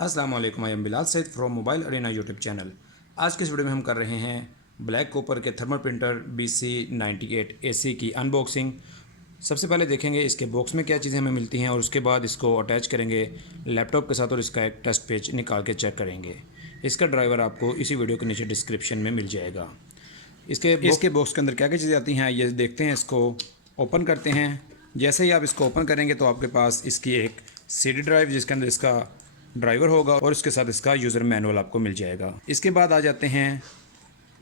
अस्सलाम वालेकुम, I am Bilal Saeed from mobile arena YouTube channel. आज के इस वीडियो में हम कर रहे हैं ब्लैक कॉपर के थर्मल प्रिंटर BC98 AC की अनबॉक्सिंग। सबसे पहले देखेंगे इसके बॉक्स में क्या चीज़ें हमें मिलती हैं और उसके बाद इसको अटैच करेंगे लैपटॉप के साथ और इसका एक टेस्ट पेज निकाल के चेक करेंगे। इसका ड्राइवर आपको इसी वीडियो के नीचे डिस्क्रिप्शन में मिल जाएगा। इसके बॉक्स के अंदर क्या क्या चीज़ें आती हैं ये देखते हैं। इसको ओपन करते हैं। जैसे ही आप इसको ओपन करेंगे तो आपके पास इसकी एक CD ड्राइव जिसके अंदर इसका ड्राइवर होगा और उसके साथ इसका यूज़र मैनुअल आपको मिल जाएगा। इसके बाद आ जाते हैं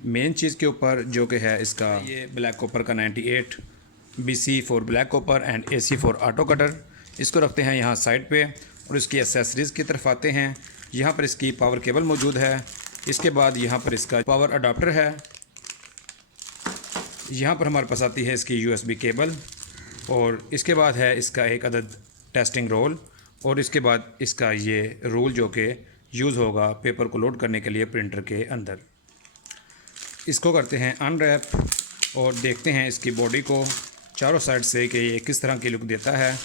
मेन चीज़ के ऊपर जो कि है इसका ये ब्लैक कॉपर का 98 BC for black copper and AC for auto cutter. इसको रखते हैं यहाँ साइड पे और इसकी एसेसरीज़ की तरफ आते हैं। यहाँ पर इसकी पावर केबल मौजूद है। इसके बाद यहाँ पर इसका पावर अडाप्टर है। यहाँ पर हमारे पास आती है इसकी USB केबल और इसके बाद है इसका एक अदद टेस्टिंग रोल और इसके बाद इसका ये रोल जो कि यूज़ होगा पेपर को लोड करने के लिए प्रिंटर के अंदर। इसको करते हैं अनरैप और देखते हैं इसकी बॉडी को चारों साइड से कि ये किस तरह की लुक देता है।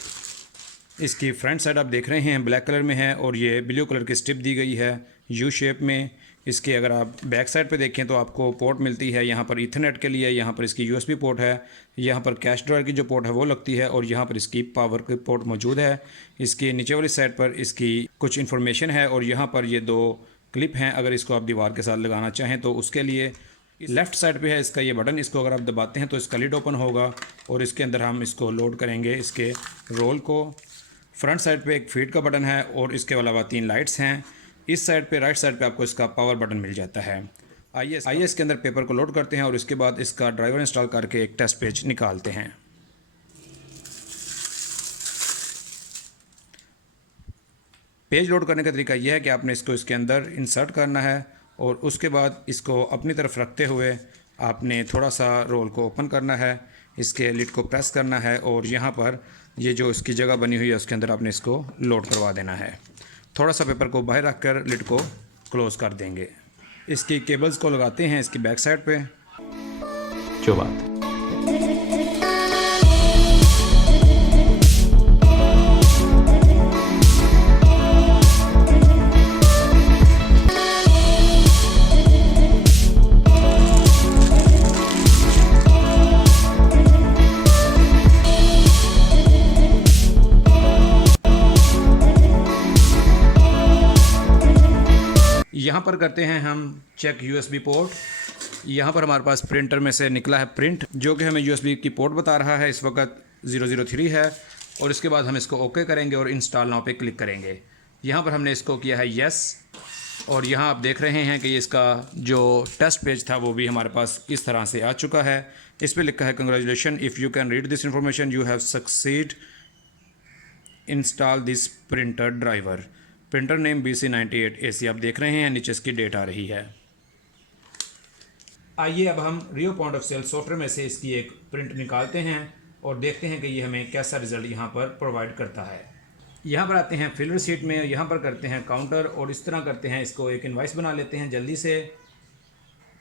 इसकी फ्रंट साइड आप देख रहे हैं ब्लैक कलर में है और ये ब्लू कलर की स्ट्रिप दी गई है U शेप में। इसके अगर आप बैक साइड पे देखें तो आपको पोर्ट मिलती है। यहाँ पर ईथरनेट के लिए यहाँ पर इसकी USB पोर्ट है। यहाँ पर कैश ड्रायर की जो पोर्ट है वो लगती है और यहाँ पर इसकी पावर की पोर्ट मौजूद है। इसकी नीचे वाली साइड पर इसकी कुछ इन्फॉर्मेशन है और यहाँ पर ये दो क्लिप हैं। अगर इसको आप दीवार के साथ लगाना चाहें तो उसके लिए लेफ़्ट साइड पे है इसका ये बटन। इसको अगर आप दबाते हैं तो इसका लिड ओपन होगा और इसके अंदर हम इसको लोड करेंगे इसके रोल को। फ्रंट साइड पे एक फीड का बटन है और इसके अलावा 3 लाइट्स हैं। इस साइड पे राइट साइड पे आपको इसका पावर बटन मिल जाता है। आइए इसके अंदर पेपर को लोड करते हैं और इसके बाद इसका ड्राइवर इंस्टॉल करके एक टेस्ट पेज निकालते हैं। पेज लोड करने का तरीका यह है कि आपने इसको इसके अंदर इंसर्ट करना है और उसके बाद इसको अपनी तरफ रखते हुए आपने थोड़ा सा रोल को ओपन करना है। इसके लिड को प्रेस करना है और यहाँ पर ये जो इसकी जगह बनी हुई है उसके अंदर आपने इसको लोड करवा देना है। थोड़ा सा पेपर को बाहर रखकर लिड को क्लोज़ कर देंगे। इसकी केबल्स को लगाते हैं इसकी बैक साइड पे। जो बात यहाँ पर करते हैं हम चेक USB पोर्ट। यहाँ पर हमारे पास प्रिंटर में से निकला है प्रिंट जो कि हमें USB की पोर्ट बता रहा है। इस वक्त 003 है और इसके बाद हम इसको ओके करेंगे और इंस्टॉल नाउ पे क्लिक करेंगे। यहाँ पर हमने इसको किया है यस और यहाँ आप देख रहे हैं कि इसका जो टेस्ट पेज था वो भी हमारे पास इस तरह से आ चुका है। इस पर लिखा है congratulation, if you can read this information you have succeed install this printer driver. Printer name BC98 AC आप देख रहे हैं, नीचे इसकी डेट आ रही है। आइए अब हम रियो पॉइंट ऑफ सेल सॉफ्टवेयर में से इसकी एक प्रिंट निकालते हैं और देखते हैं कि ये हमें कैसा रिज़ल्ट यहाँ पर प्रोवाइड करता है। यहाँ पर आते हैं फिल रिसीट में, यहाँ पर करते हैं काउंटर और इस तरह करते हैं इसको एक इनवाइस बना लेते हैं जल्दी से।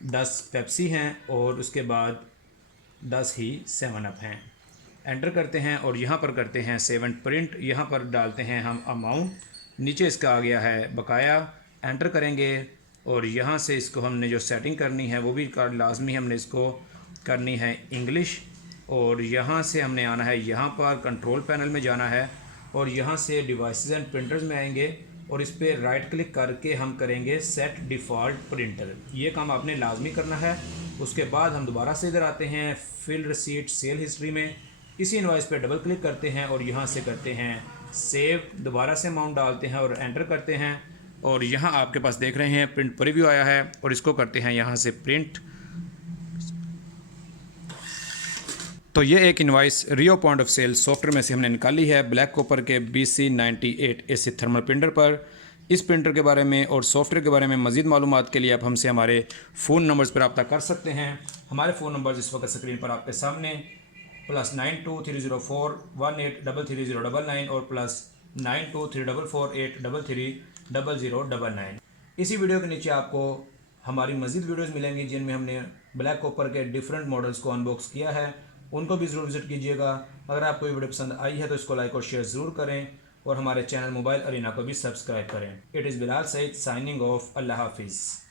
10 पेप्सी हैं और उसके बाद 10 ही 7 अप हैं। एंटर करते हैं और यहाँ पर करते हैं सेव एंड प्रिंट। यहाँ पर डालते हैं हम अमाउंट, नीचे इसका आ गया है बकाया। एंटर करेंगे और यहाँ से इसको हमने जो सेटिंग करनी है वो भी लाजमी हमने इसको करनी है इंग्लिश। और यहाँ से हमने आना है यहाँ पर कंट्रोल पैनल में जाना है और यहाँ से डिवाइसेस एंड प्रिंटर्स में आएंगे और इस पर राइट क्लिक करके हम करेंगे सेट डिफ़ॉल्ट प्रिंटर। ये काम आपने लाजमी करना है। उसके बाद हम दोबारा से इधर आते हैं फिल रिसीट सेल हिस्ट्री में, इसी इनवाइस पर डबल क्लिक करते हैं और यहाँ से करते हैं सेव। दोबारा से अमाउंट डालते हैं और एंटर करते हैं और यहाँ आपके पास देख रहे हैं प्रिंट प्रीव्यू आया है और इसको करते हैं यहाँ से प्रिंट। तो ये एक invoice Rio point of sale software में से हमने निकाली है ब्लैक कॉपर के BC98 AC थर्मल प्रिंटर पर। इस प्रिंटर के बारे में और सॉफ्टवेयर के बारे में मज़ीद मालूमात के लिए आप हमसे हमारे फ़ोन नंबर्स पर रब्ता कर सकते हैं। हमारे फ़ोन नंबर इस वक्त स्क्रीन पर आपके सामने +923041833099 और +923448330099। इसी वीडियो के नीचे आपको हमारी मज़ीद वीडियोज़ मिलेंगी जिनमें हमने ब्लैक कॉपर के डिफरेंट मॉडल्स को अनबॉक्स किया है, उनको भी ज़रूर विज़िट कीजिएगा। अगर आपको ये वीडियो पसंद आई है तो इसको लाइक और शेयर ज़रूर करें। और हमारे चैनल मोबाइल अरीना को भी सब्सक्राइब करें। It is Bilal Saeed signing off. अल्लाह हाफिज़।